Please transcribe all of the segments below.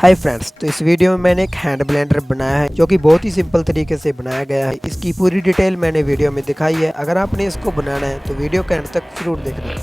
Hi friends, तो इस video में मैंने एक हैंड ब्लेंडर बनाया है जो कि बहुत ही सिंपल तरीके से बनाया गया है। इसकी पूरी डिटेल मैंने वीडियो में दिखाई है। अगर आपने इसको बनाना है तो वीडियो के एंड तक जरूर देखना।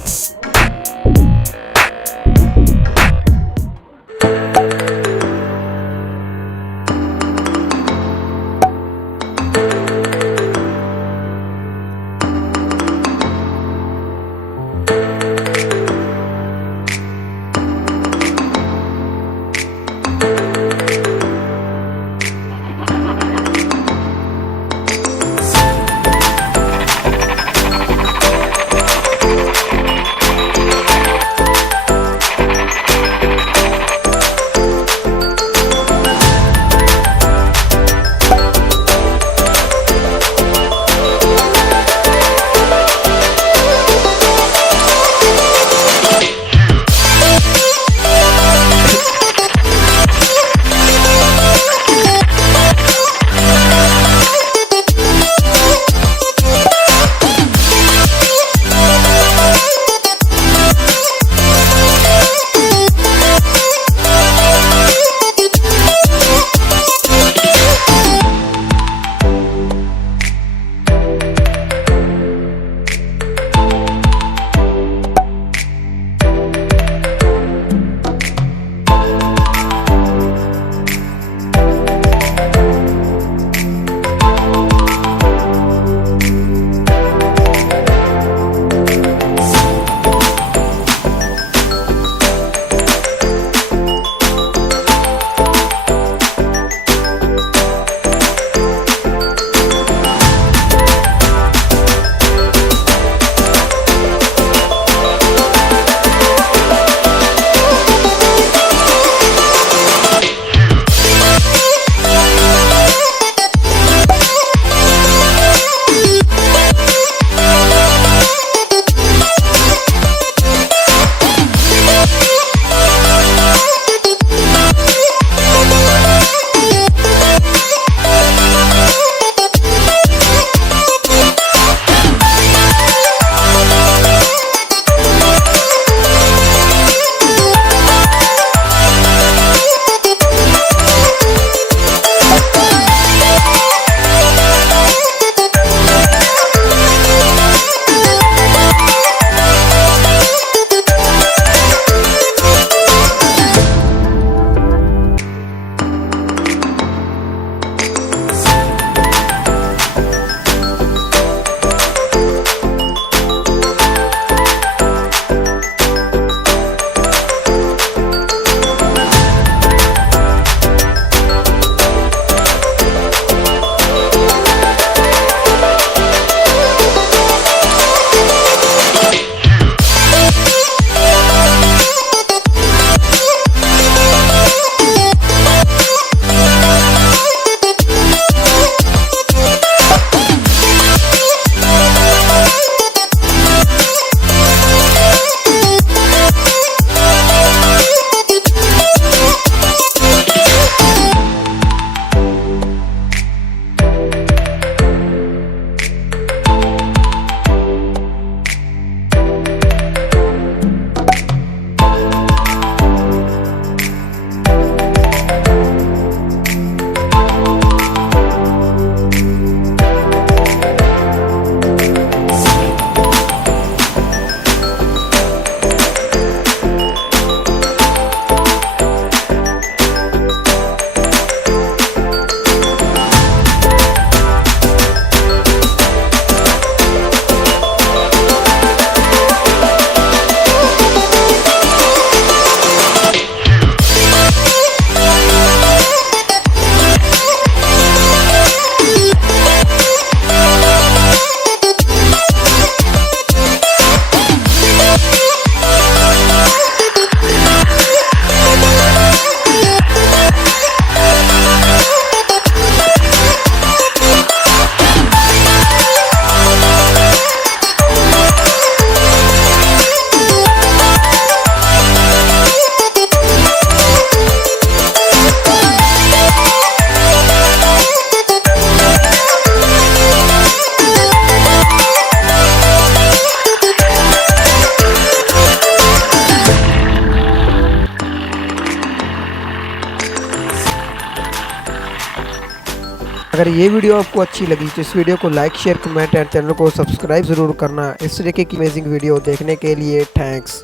अगर ये वीडियो आपको अच्छी लगी तो इस वीडियो को like share comment and channel को सब्सक्राइब ज़रूर करना। इस तरीके की अमेजिंग वीडियो देखने के लिए थैंक्स।